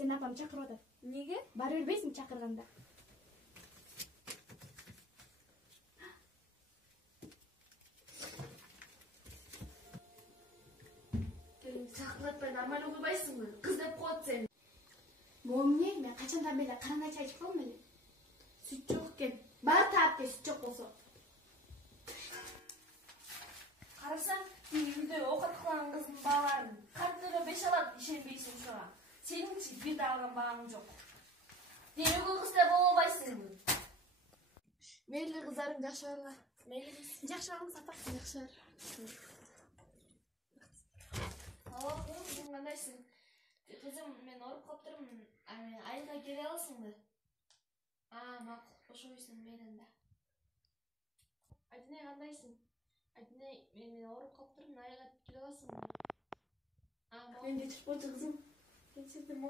Sen apam çakırып атат. Неге? Бара бербейсиң чакырганда. Чакыртпай нормально койбайсыңбы? Кыз деп коет сени. Момне, мен качандан бери караңгы чай ичип калдым эле. Сүт жок экен. Бар таапке сүт жок болсо. Карасаң, үйдө окат кылган кыздын бааларын картеле 5 алат, ишенбейсиң ушуга. Сенинчи бир да алган бааң жок. Демек кыз деп болбойсуңбу? Мейли кыздарым жакшы барга. Мейли. Жакшы барган сапак жакшы бар. Сен кандайсың? Кызым, мен ооруп калыптырмын. Айылга келе аласыңбы? Макул, ошойсуң мейли. Айдыне кандайсың? Айдыне, мен ооруп калыптырмын, айылга келе аласыңбы? Мен жетишип койчу кызым. Кечирдим,